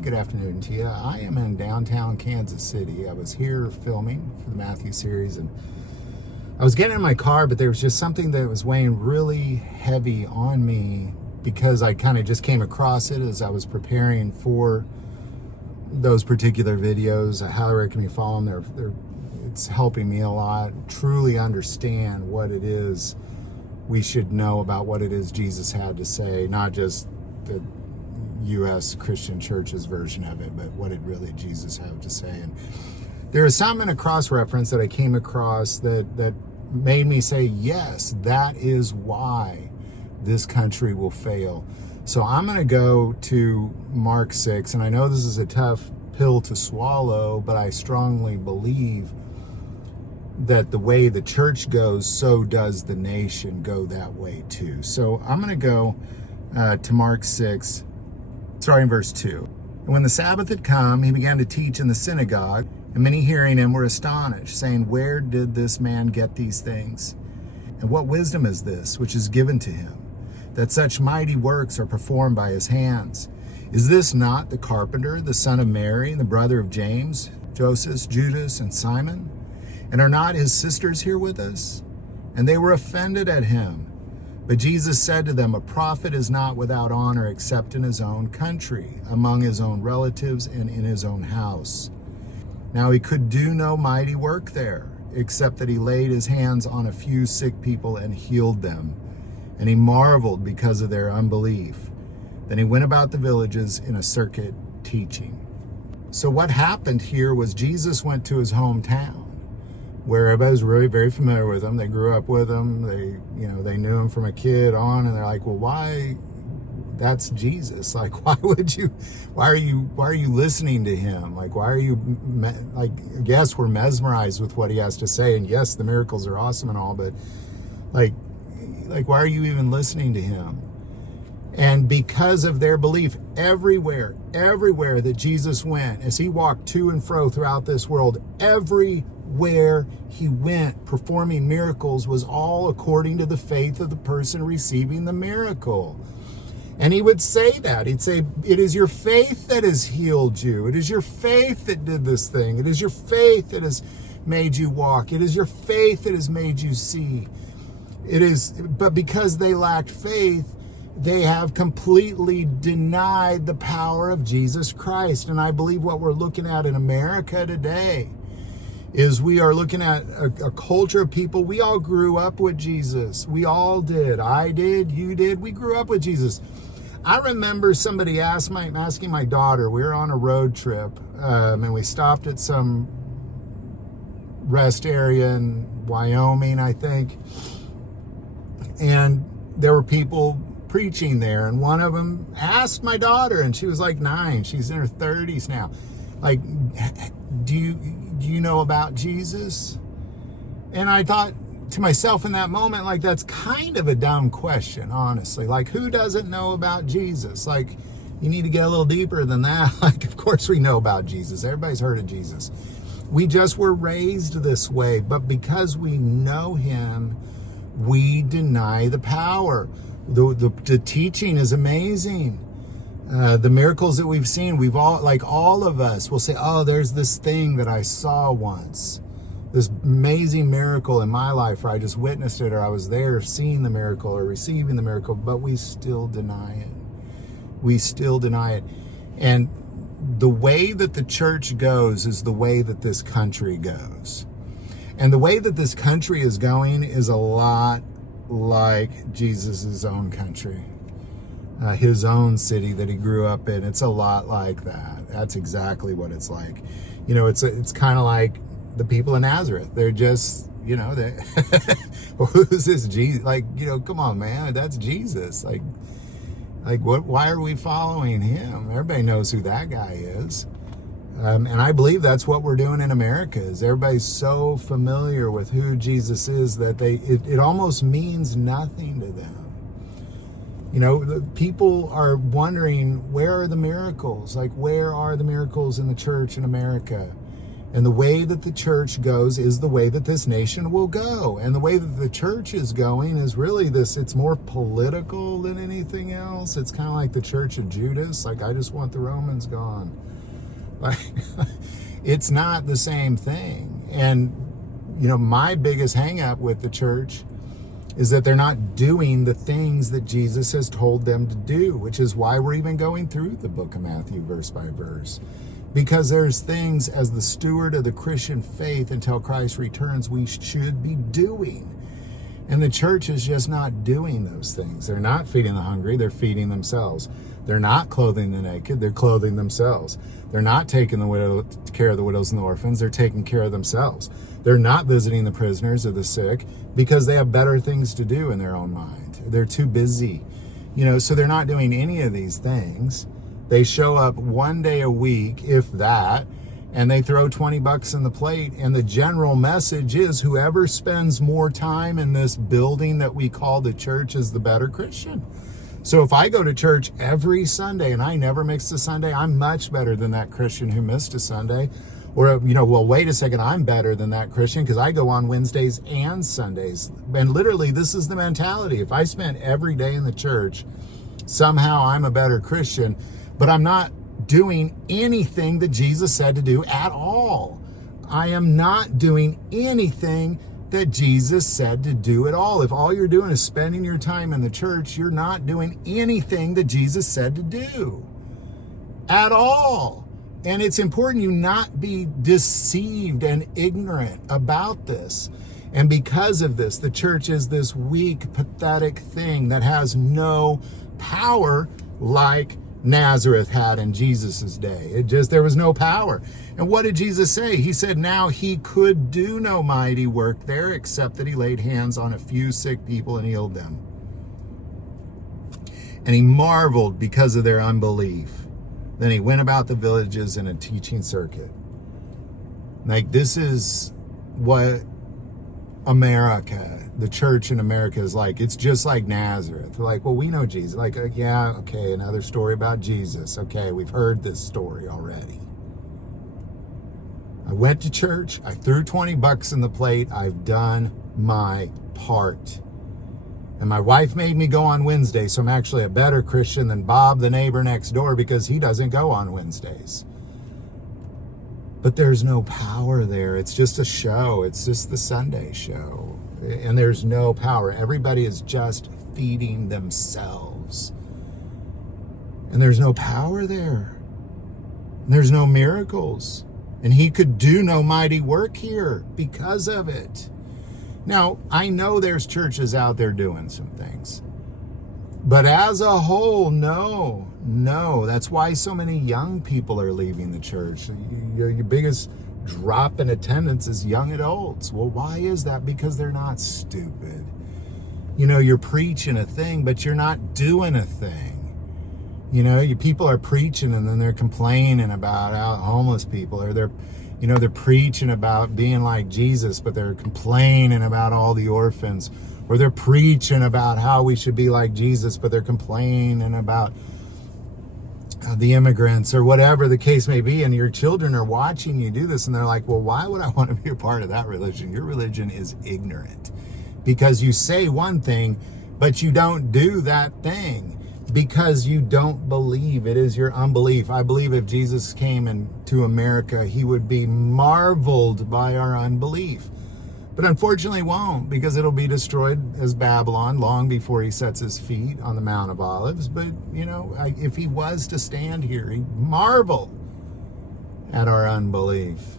good afternoon to you. I am in downtown Kansas City. I was here filming for the Matthew series, and I was getting in my car, but there was just something that was weighing really heavy on me because I kind of just came across it as I was preparing for those particular videos. I highly recommend you follow them. It's helping me a lot truly understand what it is we should know about what it is Jesus had to say, not just the U.S. Christian church's version of it, but what it really Jesus had to say. And there is some in a cross-reference that I came across that made me say, yes, that is why this country will fail. So I'm going to go to Mark 6, and I know this is a tough pill to swallow, but I strongly believe that the way the church goes, so does the nation go that way too. So I'm going to go to Mark 6, starting verse 2. And when the Sabbath had come, he began to teach in the synagogue, and many hearing him were astonished, saying, "Where did this man get these things? And what wisdom is this which is given to him, that such mighty works are performed by his hands? Is this not the carpenter, the son of Mary, and the brother of James, Joseph, Judas, and Simon? And are not his sisters here with us?" And they were offended at him. But Jesus said to them, "A prophet is not without honor except in his own country, among his own relatives, and in his own house." Now he could do no mighty work there, except that he laid his hands on a few sick people and healed them. And he marveled because of their unbelief. Then he went about the villages in a circuit teaching. So what happened here was Jesus went to his hometown, where everybody was really very familiar with him. They grew up with him. They knew him from a kid on, and they're like, well, why? That's Jesus. Like, why are you listening to him? Like, why are you, yes, we're mesmerized with what he has to say. And yes, the miracles are awesome and all, but like, why are you even listening to him? And because of their belief, everywhere that Jesus went, as he walked to and fro throughout this world, everywhere he went performing miracles was all according to the faith of the person receiving the miracle. And he would say that. He'd say, "It is your faith that has healed you. It is your faith that did this thing. It is your faith that has made you walk. It is your faith that has made you see." But because they lacked faith, they have completely denied the power of Jesus Christ. And I believe what we're looking at in America today is we are looking at a culture of people. We all grew up with Jesus. We all did. I did. You did. We grew up with Jesus. I remember somebody asking my daughter, we were on a road trip, and we stopped at some rest area in Wyoming, I think. And there were people preaching there, and one of them asked my daughter, and she was like 9. She's in her 30s now. Like, do you know about Jesus? And I thought to myself in that moment, like, that's kind of a dumb question, honestly. Like, who doesn't know about Jesus? Like, you need to get a little deeper than that. Like, of course we know about Jesus. Everybody's heard of Jesus. We just were raised this way. But because we know him, we deny the power. The teaching is amazing. The miracles that we've seen, all of us will say, "Oh, there's this thing that I saw once. This amazing miracle in my life, or I just witnessed it, or I was there seeing the miracle or receiving the miracle," but we still deny it. We still deny it. And the way that the church goes is the way that this country goes. And the way that this country is going is a lot like Jesus' own country. His own city that he grew up in. It's a lot like that. That's exactly what it's like. It's kind of like the people in Nazareth. They're just, well, who's this Jesus? Like, come on, man, that's Jesus. Like what? Why are we following him? Everybody knows who that guy is. And I believe that's what we're doing in America. Is everybody's so familiar with who Jesus is that it almost means nothing to them. The people are wondering, where are the miracles? Like, where are the miracles in the church in America? And the way that the church goes is the way that this nation will go. And the way that the church is going is really this, it's more political than anything else. It's kind of like the church of Judas. Like, I just want the Romans gone. Like, it's not the same thing. And, you know, my biggest hang up with the church is that they're not doing the things that Jesus has told them to do, which is why we're even going through the book of Matthew verse by verse. Because there's things as the steward of the Christian faith until Christ returns we should be doing. And the church is just not doing those things. They're not feeding the hungry, they're feeding themselves. They're not clothing the naked, they're clothing themselves. They're not taking care of the widows and the orphans, they're taking care of themselves. They're not visiting the prisoners or the sick because they have better things to do in their own mind. They're too busy. You know, so they're not doing any of these things. They show up one day a week, if that, and they throw $20 in the plate. And the general message is whoever spends more time in this building that we call the church is the better Christian. So if I go to church every Sunday and I never miss a Sunday, I'm much better than that Christian who missed a Sunday. Or, you know, well, wait a second, I'm better than that Christian because I go on Wednesdays and Sundays. And literally, this is the mentality. If I spent every day in the church, somehow I'm a better Christian. But I'm not doing anything that Jesus said to do at all. I am not doing anything that Jesus said to do at all. If all you're doing is spending your time in the church, you're not doing anything that Jesus said to do at all. And it's important you not be deceived and ignorant about this. And because of this, the church is this weak, pathetic thing that has no power like Nazareth had in Jesus's day. There was no power. And what did Jesus say? He said now he could do no mighty work there except that he laid hands on a few sick people and healed them. And he marveled because of their unbelief. Then he went about the villages in a teaching circuit. Like, this is what America, the church in America is like. It's just like Nazareth. They're like, well, we know Jesus. Like, yeah, okay, another story about Jesus. Okay, we've heard this story already. I went to church. I threw $20 in the plate. I've done my part. And my wife made me go on Wednesday, so I'm actually a better Christian than Bob, the neighbor next door, because he doesn't go on Wednesdays. But there's no power there. It's just a show. It's just the Sunday show. And there's no power. Everybody is just feeding themselves. And there's no power there. And there's no miracles. And he could do no mighty work here because of it. Now, I know there's churches out there doing some things. But as a whole, no. That's why so many young people are leaving the church. Your biggest drop in attendance is young adults. Well, why is that? Because they're not stupid. You know, you're preaching a thing, but you're not doing a thing. You know, people are preaching and then they're complaining about how homeless people, or they're preaching about being like Jesus, but they're complaining about all the orphans. Or they're preaching about how we should be like Jesus, but they're complaining about the immigrants, or whatever the case may be. And your children are watching you do this, and they're like, well, why would I want to be a part of that religion? Your religion is ignorant because you say one thing, but you don't do that thing because you don't believe. It is your unbelief. I believe if Jesus came into America, he would be marveled by our unbelief. But unfortunately won't, because it'll be destroyed as Babylon long before he sets his feet on the Mount of Olives. But, you know, if he was to stand here, he'd marvel at our unbelief.